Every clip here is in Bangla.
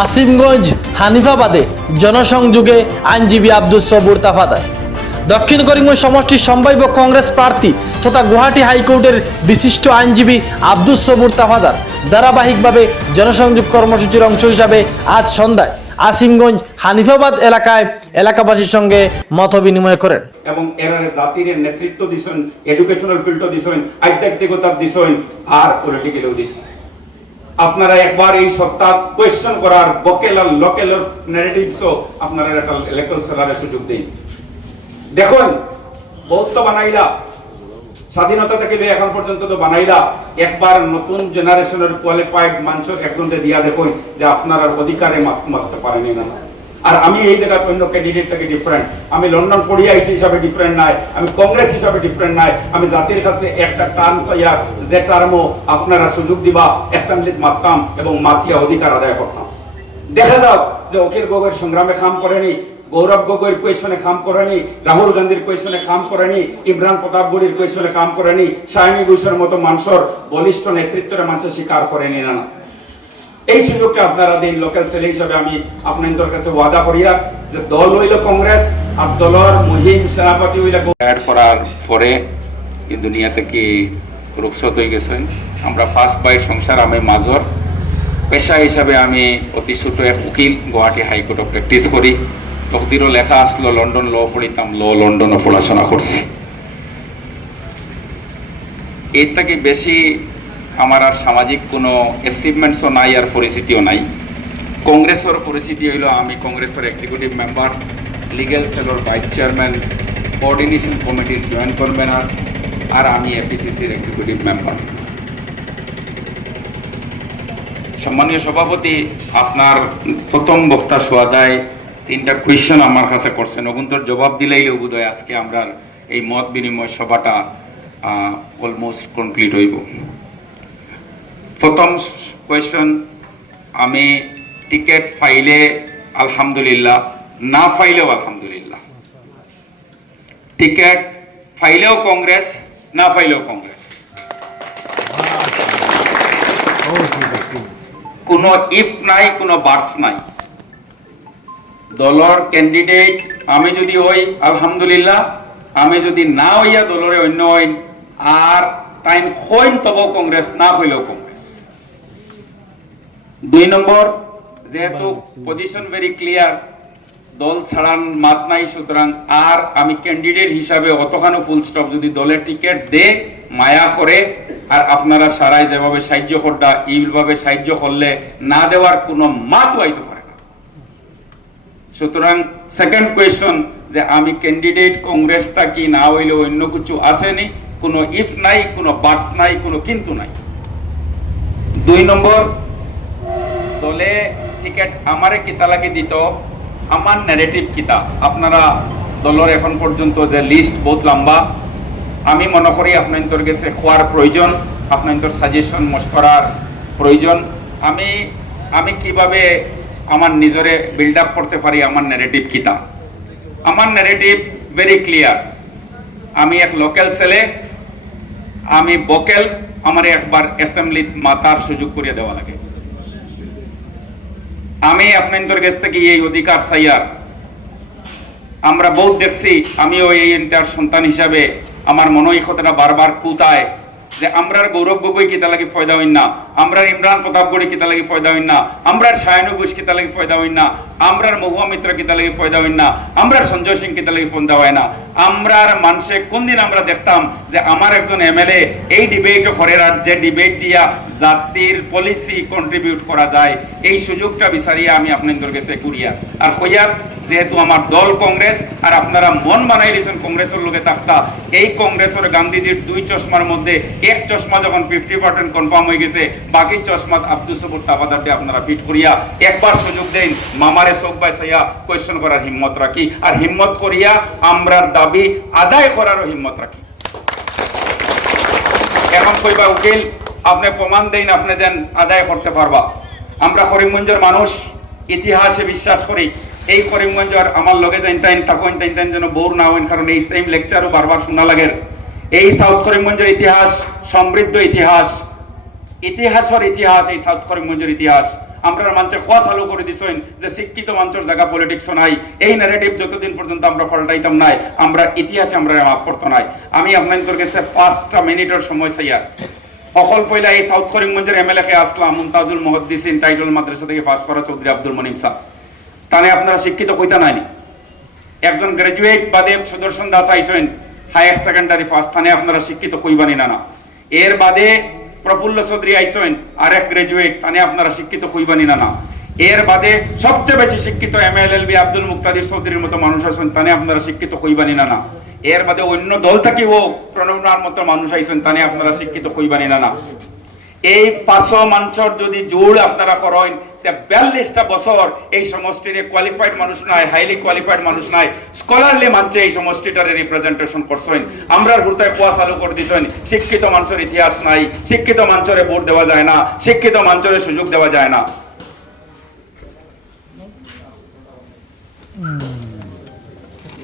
আসিমগঞ্জ, হানিফাবাদে জনসংযোগে আইনজীবী আব্দুল সবুর তাফাদার। দক্ষিণ করিমগঞ্জ সমষ্টির সম্ভাব্য কংগ্রেস প্রার্থী তথা গুয়াহাটি হাইকোর্টের বিশিষ্ট আইনজীবী আব্দুল সবুর তাফাদার ধারাবাহিকভাবে জনসংযোগ কর্মসূচির অংশ হিসাবে আজ সন্ধ্যায় আসিমগঞ্জ, হানিফাবাদ এলাকায় এলাকাবাসীর সঙ্গে মত বিনিময় করেন। এবং এরারে জাতির নেতৃত্ব দিছেন এডুকেশনাল ফিল্ডও দিছেন আধ্যাত্মিকতা দিছেন, আর পলিটিক্যালও দিছেন। আপনারা একবার এই সপ্তাহ কোয়েশ্চেন করার বকেল আর লোকেল ন্যারেটিভসও আপনারা একটা লেকল সেলারে সুযোগ দেই। দেখুন বহুত তো বানাইলা, স্বাধীনতা থেকে এখন পর্যন্ত তো বানাইলা, একবার নতুন জেনারেশনের কোয়ালিফাইড মানুষের একজনকে দিয়া দেখুন যে আপনারা অধিকারে মারতে পারেনি না। আর আমি এই জায়গাতে অন্য ক্যান্ডিডেট থেকে ডিফারেন্ট আমি লন্ডন পড়িয়া আইসি হিসাবে ডিফারেন্ট নাই, আমি কংগ্রেস হিসাবে ডিফারেন্ট নাই, আমি জাতির কাছে একটা টার্ম চাইয়া যে টার্মও আপনারা সুযোগ দিবা অ্যাসেম্বলিত মারতাম এবং মাতিয়া অধিকার আদায় করতাম। দেখা যাক যে অখিল গগৈর সংগ্রামে কাম করেনি, গৌরব গগৈর কোয়েশনে কাম করেনি, রাহুল গান্ধীর কোয়েশনে কাম করেনি, ইমরান প্রতাপ বুড়ির কোয়েশনে কাম করেনি, শাহিনী ঘোষের মতো মানুষের বলিষ্ঠ নেতৃত্বের মানুষের স্বীকার করেনি না। এই সুযোগটা আপনারা দিন লোকাল সেলে হিসাবে আমি আপনাদের কাছে ওয়াদা করিয়া যে দল হইল কংগ্রেস আর দলের মহিম সেনাপতি হইলে অ্যাড করার পরে এই দুনিয়া থেকে রুখসত হয়ে গেছেন আমরা ফার্স্ট বাইর সংসার, আমি মাজর। পেশা হিসাবে আমি অতি ছোট এক উকিল গুৱাহাটী হাইকোর্টত প্র্যাকটিস করি। তকদিরও লেখা আসলো, লন্ডন ল পড়িতাম, ল লন্ডনে পড়াশোনা করছি। এর থেকে বেশি আমার আর সামাজিক কোনো অ্যাচিভমেন্টসও নাই আর পরিচিতিও নাই। কংগ্রেসের পরিচিতি হইল আমি কংগ্রেসের এক্সিকিউটিভ মেম্বার লিগেল সেলর ভাইস চেয়ারম্যান কোঅর্ডিনেশন কমিটির জয়েন্ট কনভেনার আর আমি এপিসিসির এক্সিকিউটিভ মেম্বার সম্মানীয় সভাপতি, আপনার প্রথম বক্তা সোয়াদায় তিনটা কোয়েশ্চেন আমার কাছে করছেন। অগুন্তর জবাব দিলেই বোধহয় আজকে আমরা এই মত বিনিময় সভাটা অলমোস্ট কমপ্লিট হইব। প্রথম কোয়েশ্চন আমি টিকেট ফাইলে আলহামদুলিল্লাহ, না ফাইলেও আলহামদুলিল্লাহ। টিকেট ফাইলেও কংগ্রেস না ফাইলেও কংগ্রেস কোনো ইফ নাই, কোনো বার্স নাই। দলর ক্যান্ডিডেট আমি যদি হই, আলহামদুলিল্লাহ। আমি যদি না হইয়া দলরে অন্য হইন, আর টাইম হইন তব কংগ্রেস না হইলেও কংগ্রেস দুই নম্বর যেহেতু পজিশন ভেরি ক্লিয়ার দল ছাড়ান মাত নাই, সুতরাং আর আমি ক্যান্ডিডেট হিসাবে অতখানো ফুল স্টপ যদি দলের টিকিট দে, মায়া করে, আর আপনারা সারাই যেভাবে সাহায্য করটা এইভাবে সাহায্য করলে না দেওয়ার কোনো মাত হইতে পারে না। সুতরাং সেকেন্ড কোয়েশন যে আমি ক্যান্ডিডেট কংগ্রেস কি না হইলে অন্য কিছু আসেনি, কোনো ইফ নাই, কোনো বার্স নাই, কোনো কিন্তু নাই। দুই নম্বর দলে টিকেট আমারে কিতা লাগে দিত, আমার ন্যারেটিভ কিতা? আপনারা দলের এখন পর্যন্ত যে লিস্ট বহুত লম্বা। আমি মনে করি আপনাদের কাছে খোয়ার প্রয়োজন, আপনাদের সাজেশন মশফরার প্রয়োজন। আমি আমি কীভাবে আমার নিজরে বিল্ড আপ করতে পারি আমার ন্যারেটিভ কিতা? আমার ন্যারেটিভ ভেরি ক্লিয়ার আমি এক লোকাল ছেলে, আমি বকেল, আমার একবার অ্যাসেম্বলিত মাতার সুযোগ করিয়ে দেওয়া লাগে। আমি আপনাদের কাছ থেকে এই অধিকার সাইয়ার আমরা বহুত দেখছি, আমিও এই ইন্টার সন্তান হিসাবে আমার মনে এই কথাটা বারবার কুতায়। যে আমরার গৌরব গগৈ কিতা লাগি ফয়দা হইন না? আমরার ইমরান প্রতাপগড়ি কিতা লাগি ফয়দা হইন না? আমরার সায়নু ঘোষ কিতা লাগি ফয়দা হইন না? আমরার মহুয়া মিত্র কিতা লাগি ফয়দা হইন না? আমরার সঞ্জয় সিং কিতা লাগি ফয়দা হয় না? আমরার মানুষে কোন দিন আমরা দেখতাম যে আমার একজন এমএলএ এই ডিবেট হরের আর যে ডিবেট দিয়া জাতির পলিসি কন্ট্রিবিউট করা যায়, এই সুযোগটা বিচারিয়া আমি আপনাদের কাছে কুরিয়া। আর হইয়ার যেহেতু আমার দল কংগ্রেস, আর আপনারা মন বানাই দিয়েছেন কংগ্রেসের লোকে থাকতা এই কংগ্রেসের গান্ধীজির দুই চশমার মধ্যে এক চশমা যখন ফিফটি পার্সেন্ট কনফার্ম হয়ে গেছে, বাকি চশমা আব্দুল সবুর তাবাদারটি আপনারা ফিট করিয়া একবার সুযোগ দেন। মামারে চোখ বাই চাইয়া কোয়েশ্চন করার হিম্মত রাখি। আর হিম্মত করিয়া আমরার দাবি আদায় করারও হিম্মত রাখি। এখন কইবা, উকিল, আপনি প্রমাণ দেন, আপনি যেন আদায় করতে পারবা। আমরা করিমগঞ্জের মানুষ, ইতিহাসে বিশ্বাস করি, এই করিমগঞ্জের আমার লগে যাইন টাইন থাকুন টাইন টাইন যেন বোর না হইন, কারণ এই সেম লেকচারও বারবার শোনা লাগে। এই সাউথ করিমগঞ্জের ইতিহাস, সমৃদ্ধ ইতিহাস, ইতিহাসের ইতিহাস এই সাউথ করিমগঞ্জের ইতিহাস। আমরা মঞ্চে খোয়া চালু করে দিছেন যে শিক্ষিত মানুষের জায়গা পলিটিক্স নাই। এই ন্যারেটিভ যতদিন পর্যন্ত আমরা ফলটাইতাম নাই, আমরা ইতিহাসে আমরা মাফ করতো নাই। আমি আপনাদের কাছে পাঁচটা মিনিটের সময় চাইয়া, অকল পয়লা এই সাউথ করিমগঞ্জের এমএলএ কে আসলাম, মুমতাজুল মহদ্দিসিন টাইটল মাদ্রাসা থেকে পাস করা চৌধুরী আব্দুল মনিম সাহ তানে আপনারা শিক্ষিত হইতা নাইনি? একজন গ্রাজুয়েট বাদে সুদর্শন দাস আইসেন হায়ার সেকেন্ডারি ফার্স্ট স্থানে আপনারা শিক্ষিত হইবানি না না। এর বাদে প্রফুল্ল চৌধুরী আইসেন আর এক গ্রাজুয়েট তানে আপনারা শিক্ষিত হইবানি না না। এর বাদে সবচেয়ে বেশি শিক্ষিত M L L B Abdul Muktadir চৌধুরীর মতো মানুষ আছেন তানে আপনারা শিক্ষিত হইবানি না না। এর বাদে অন্য দল থাকিও প্রণবনার মতো মানুষ আইসেন তানে আপনারা শিক্ষিত হইবানি না না। এই পাঁচশো মানুষের যদি জোর আপনারা করেন বিয়াল্লিশটা বছর এই সমষ্টির কোয়ালিফাইড মানুষ নাই হাইলি কোয়ালিফাইড মানুষ নাই। স্কলারলি মানছে এই সমষ্টিটারে রিপ্রেজেন্টেশন করছেন। আমরা হুরতায় খোয়া চালু করে দিছেন। শিক্ষিত মানুষের ইতিহাস নাই, শিক্ষিত মানুষের ভোট দেওয়া যায় না, শিক্ষিত মানুষের সুযোগ দেওয়া যায় না।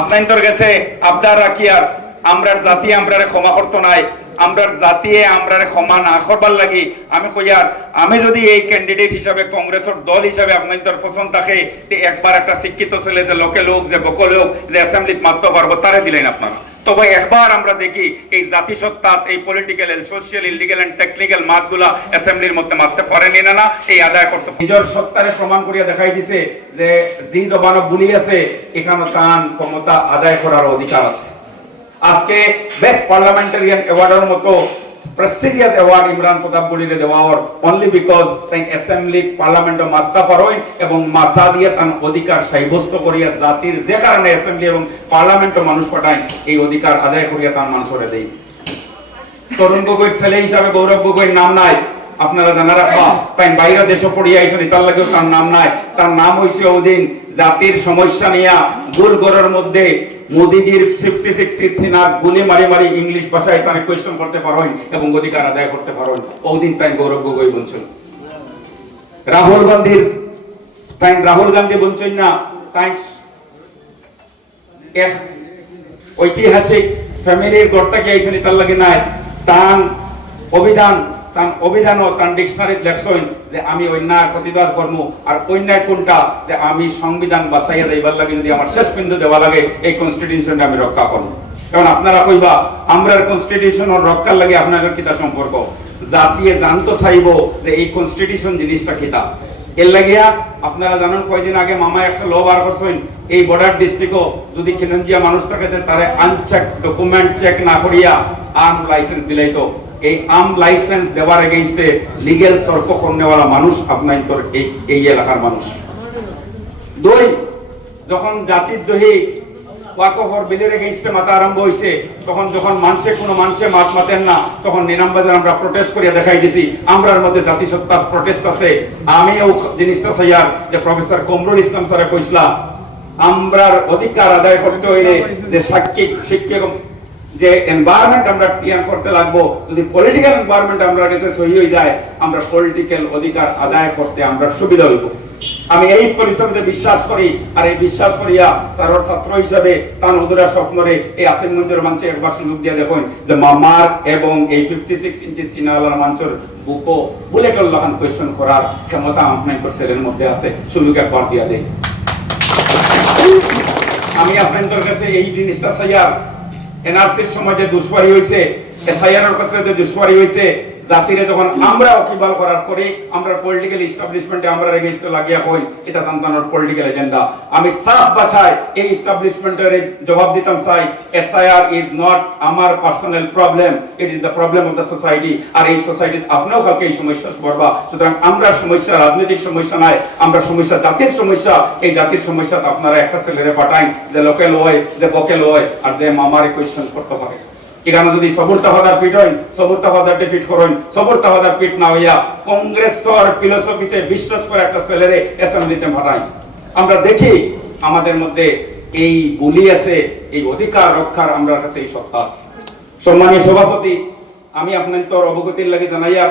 আপনার গেছে, আবদার রাখিয়ার, আমরার জাতি আমরারে ক্ষমা করতো নাই। আমরার জাতিয়ে আমরারে ক্ষমা না করবার লাগি। আমি কইয়ার আমি যদি এই ক্যান্ডিডেট হিসাবে কংগ্রেসের দল হিসাবে আপনার পছন্দ থাকে একবার একটা শিক্ষিত ছেলে, যে লোকে লোক, যে বক লোক, যে অ্যাসেম্বলিত মারতে পারব, তারে দিলেন আপনারা। তবে একবার আমরা দেখি, এই জাতিসত্তা এই political social illegal and technical মাতগুলা অ্যাসেম্বলির মধ্যে মারতে পারেনি না না, এই আদায় করতে নিজের সত্তারে প্রমাণ করিয়া দেখাই দিছে যে যে জবান বলি আছে এখানে তান ক্ষমতা আদায় করার অধিকার আছে। আজকে বেস্ট পার্লামেন্টারিয়ান অ্যাওয়ার্ডের মতো প্রেস্টিজিয়াস অ্যাওয়ার্ড ইমরান প্রতাপ বলিরে দেওয়া হওয়ার অনলি বিকজ তাই অ্যাসেম্বলি পার্লামেন্টে মাত্রা পারোই এবং মাথা দিয়ে তার অধিকার সাব্যস্ত করিয়া জাতির যে কারণে অ্যাসেম্বলি এবং পার্লামেন্টে মানুষ পাঠায়, এই অধিকার আদায় করিয়া তার মানুষরে দেয় তরুণ গগৈর ছেলে হিসাবে গৌরব গগৈর নাম নাই। আপনারা জানা রাখবা তাই বাইরে দেশে পড়িয়া আইসেন ইতার লাগেও তার নাম নাই। তার নাম হইছে ওদিন জাতির সমস্যা নিয়া গোল মধ্যে মোদিজির ফিফটি সিক্স সিনার গুলি মারি মারি ইংলিশ ভাষায় তারা কোয়েশ্চন করতে পারেন এবং অধিকার আদায় করতে পারেন ওদিন তাই গৌরব গগৈ বলছেন। রাহুল গান্ধীর তাই রাহুল গান্ধী বলছেন না তাই এক ঐতিহাসিক ফ্যামিলির গড়তাকে আইসনি তার লাগে নাই। তান অভিধান তান অভিধান ও তান ডিকশনারিত লেখছেন যে আমি অন্যায় প্রতিবাদ করব আর অন্যায় কোনটা? যে আমি সংবিধান বাঁচাইয়া দেইবার লাগে যদি আমার শেষ বিন্দু দেওয়া লাগে, এই কনস্টিটিউশনটা আমি রক্ষা করব কারণ আপনারা কইবা, আমরার কনস্টিটিউশন রক্ষার লাগে আপনাদের কিতা সম্পর্ক? জাতিয়ে জানতো চাইব যে এই কনস্টিটিউশন জিনিসটা কিতা। এর লাগিয়া আপনারা জানেন কয়দিন আগে মামা একটা ল বার করছেন এই বর্ডার ডিস্ট্রিক্টও যদি খিলঞ্জিয়া মানুষ থাকে, তারে আনচেক ডকুমেন্ট চেক না করিয়া আর্ম লাইসেন্স দিলেই তো এই আর্ম লাইসেন্স দেওয়ার এগেইনস্টে লিগেল তর্ক করনেওয়ালা মানুষ আপনার তোর এই এই এলাকার মানুষ। দুই, যখন জাতির দহি ওয়াকফর বিলের এগেইনস্টে মাথা আরম্ভ হইছে, তখন যখন মানুষে কোনো মানুষে মাত মাতেন না, তখন নিনামবাজার আমরা প্রটেস্ট করিয়া দেখাই দিছি। আমরার মধ্যে জাতিসত্তার প্রটেস্ট আছে। আমিও জিনিসটা চাইয়ার যে প্রফেসর কমরুল ইসলাম স্যারে কইসলা, আমরার অধিকার আদায় করতে হইলে যে সাক্ষিক শিক্ষক যে এনভায়রনমেন্ট আমরা তিয়ান করতে লাগবো, যদি পলিটিক্যাল এনভায়রনমেন্ট আমরা কাছে সহি হয়ে যায়, আমরা পলিটিক্যাল অধিকার আদায় করতে আমরা সুবিধা হইব। আমি এই পরিশ্রমে বিশ্বাস করি, আর এই বিশ্বাস করিয়া স্যারের ছাত্র হিসাবে তার অধুরা স্বপ্নরে এই আসিমগঞ্জের মঞ্চে একবার সুযোগ দিয়ে দেখুন যে মামার এবং এই ফিফটি সিক্স ইঞ্চি সিনালার মঞ্চের বুকো বলে কল্যাণ কোয়েশন করার ক্ষমতা আপনার ছেলের মধ্যে আছে। সুযোগ একবার দিয়া দেয় আমি আপনাদের কাছে এই জিনিসটা চাইয়ার এনআরসির সময় যে দুষ্পারি হয়েছে এসআইআর ক্ষেত্রে যে দুষ্পারি হয়েছে জাতিরে যখন আমরা অকিবাল করার করে আমরা পলিটিক্যাল এস্টাবলিশমেন্টে আমরা এগেইনস্টে লাগিয়া হই, এটা তান্তানোর পলিটিক্যাল এজেন্ডা আমি সাফ ভাষায় এই এস্টাবলিশমেন্টের জবাব দিতাম চাই এসআইআর ইজ নট আমার personal problem it is the problem of the society আর এই সোসাইটি আপনিও কালকে এই সমস্যা পড়বা সুতরাং আমরা সমস্যা রাজনৈতিক সমস্যা নাই, আমরা সমস্যা জাতির সমস্যা। এই জাতির সমস্যা আপনারা একটা ছেলেরে পাঠাইন, যে লোকেল হয়, যে বকেল হয়, আর যে মামারে কোয়েশ্চন করতে পারে। এখানে যদি সবুর তাফাদার ফিট হইন সবুর তাফাদার ফিট করুন সবুর তাফাদার ফিট না হইয়া কংগ্রেসর ফিলোসফিতে বিশ্বাস করে একটা ছেলেরে অ্যাসেম্বলিতে আমরা দেখি আমাদের মধ্যে এই বলি আছে, এই অধিকার রক্ষার আমরা কাছে এই সম্মানীয় সভাপতি, আমি আপনার তোর অবগতির লাগে জানাইয়া,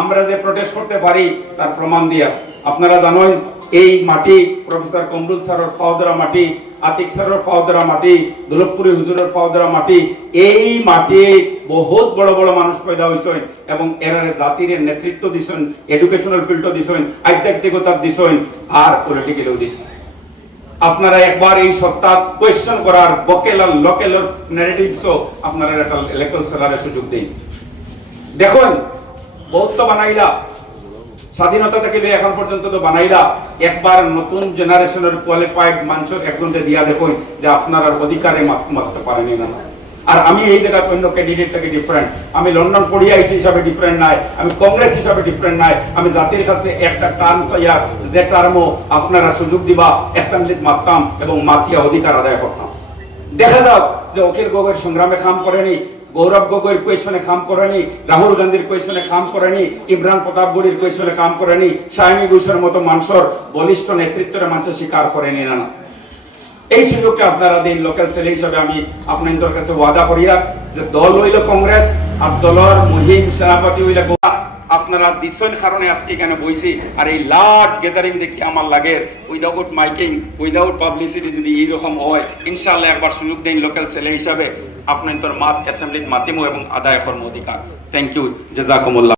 আমরা যে প্রটেস্ট করতে পারি তার প্রমাণ দিয়া। আপনারা জানেন এই মাটি প্রফেসর কমরুল স্যারের ফাওদরা মাটি আতিক স্যারের ফাওদরা মাটি দুলভপুরি হুজুরের ফাওদরা মাটি, এই মাটি বহুত বড় বড় মানুষ পয়দা হয়েছেন এবং এরা জাতির নেতৃত্ব দিছেন এডুকেশনাল ফিল্ডও দিছেন আধ্যাত্মিকতা দিছেন, আর পলিটিক্যালও দিছেন। আপনারা একবার এই সত্তা কোয়েশ্চেন করার বকেল আর লোকেল ন্যারেটিভসও আপনারা একটা ইলেকট্রাল সেলারের সুযোগ দিন। দেখুন বহুত তো বানাইলা স্বাধীনতা থেকে এখন পর্যন্ত তো বানাইলা। একবার নতুন জেনারেশনের কোয়ালিফাইড মানুষের একজনকে দিয়া দেখুন যে আপনার অধিকারে মাপতে পারেনি না আর আমি এই জায়গায় অন্য ক্যান্ডিডেট থেকে ডিফারেন্ট আমি লন্ডন পড়িয়া আইসি হিসাবে ডিফারেন্ট নাই। আমি কংগ্রেস হিসাবে ডিফারেন্ট নাই। আমি জাতির কাছে একটা টার্ম চাইয়া যে টার্মও আপনারা সুযোগ দিবা অ্যাসেম্বলিত মাপতাম এবং মাতিয়া অধিকার আদায় করতাম দেখা যাক যে অখিল গগৈর সংগ্রামে কাম করেনি গৌরব গগৈর কোয়েশনে কাম করেনি রাহুল গান্ধীর কোয়েশনে কাম করেনি ইমরান প্রতাপ বুড়ির কোয়েশনে কাম করেনি শাহিনী ঘোষের মতো মানুষের বলিষ্ঠ নেতৃত্বের মানুষের স্বীকার করেনি না না এই সুযোগটা আপনারা দিন লোকাল ছেলে হিসাবে আমি আপনাদের কাছে ওয়াদা করিয়া যে দল হইল কংগ্রেস আর দলের মহিম সেনাপতি হইলে আপনারা দিচ্ছেন কারণে আজকে এখানে বইছি আর এই লার্জ গ্যাদারিং দেখি আমার লাগে। উইদাউট মাইকিং উইদাউট পাবলিসিটি যদি এইরকম হয় ইনশাল্লাহ একবার সুযোগ দিন লোকাল ছেলে হিসাবে। আপনাদের মাত অ্যাসেম্বলির মাতিমু এবং আদায় কর্ম অধিকার। Thank you জেজাকুমুল্লাহ।